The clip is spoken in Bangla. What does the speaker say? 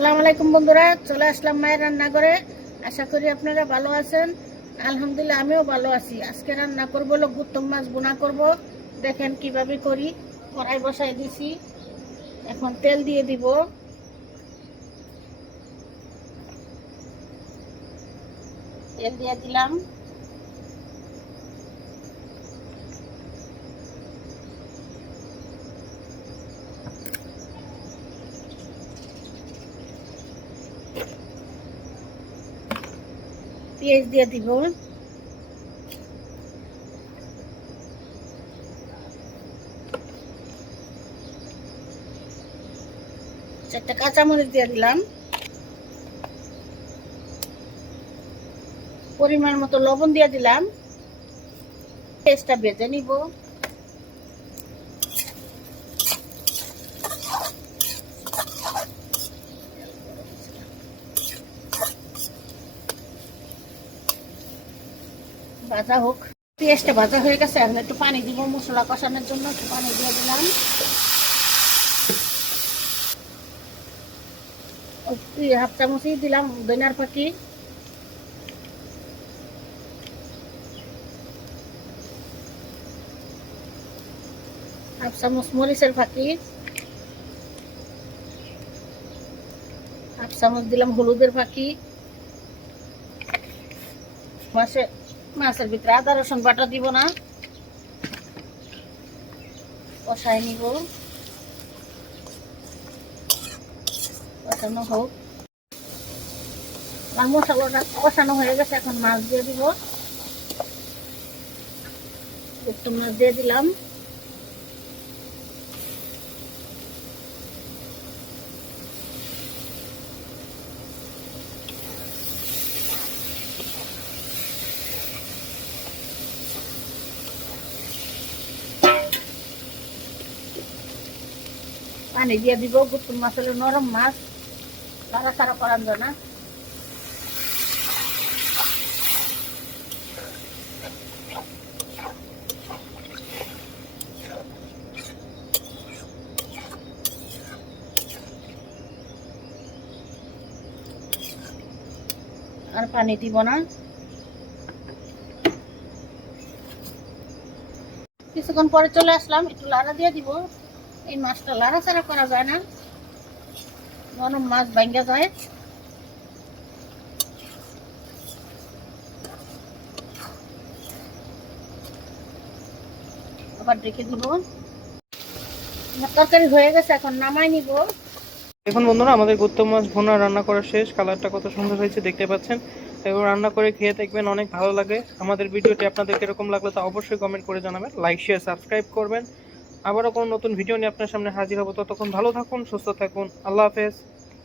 আসসালামু আলাইকুম বন্ধুরা, চলে আসলাম মায়ের রান্নাঘরে। আশা করি আপনারা ভালো আছেন। আলহামদুলিল্লাহ, আমিও ভালো আছি। আজকে রান্না করব গুত্তম মাছ বোনা করব। দেখেন কীভাবে করি। কড়াই বসাই দিছি। এখন তেল দিয়ে দিব। তেল দিয়ে দিলাম। পেঁয়াজ দিয়ে দিব। চারটা কাঁচামরিচ দিয়ে দিলাম। পরিমাণ মতো লবণ দিয়ে দিলাম। পেঁয়াজটা বেঁধে নিব। ভাজা হোক। পেঁয়াজটা ভাজা হয়ে গেছে, এখন একটু পানি দিব মশলা কষানোর জন্য, একটু পানি দিয়ে দিলাম। হাফ চামচই দিলাম দইনার পাখি। হাফ চামচ মরিচের ফাঁকি হাফ চামচ দিলাম হলুদের ফাঁকি মাছে মাছের ভিতরে আদা, রসুন বাটা দিব না। কষাই নিব। কষানো হোক। আমার মশলাটা কষানো হয়ে গেছে, এখন মাছ দিয়ে দিব। একটু মাছ দিয়ে দিলাম। পানি দিয়ে দিব গুতুম মাছ হলো নরম মাছ লাড়া সারা করান যায় না আর পানি দিব না কিছুক্ষণ পরে চলে আসলাম একটু লাড়া দিয়ে দিব এই মাছটা লাড়াচাড়া করা যায় না। নরম মাছ ভাঙ্গা যায়। আবার রেখে দিব। তরকারি হয়ে গেছে, এখন নামাই নিব। এখন বন্ধুরা, আমাদের গুত্তম মাছ ভুনা রান্না করা শেষ। কালারটা কত সুন্দর হয়েছে, দেখতে পাচ্ছেন? এবং রান্না করে খেয়ে দেখবেন, অনেক ভালো লাগে। আমাদের ভিডিওটি আপনাদের কীরকম লাগল তা অবশ্যই কমেন্ট করে জানাবেন। লাইক শেয়ার সাবস্ক্রাইব করবেন। আবারও কোনো নতুন ভিডিও নিয়ে আপনার সামনে হাজির হব। ততক্ষণ ভালো থাকুন, সুস্থ থাকুন। আল্লাহ হাফেজ।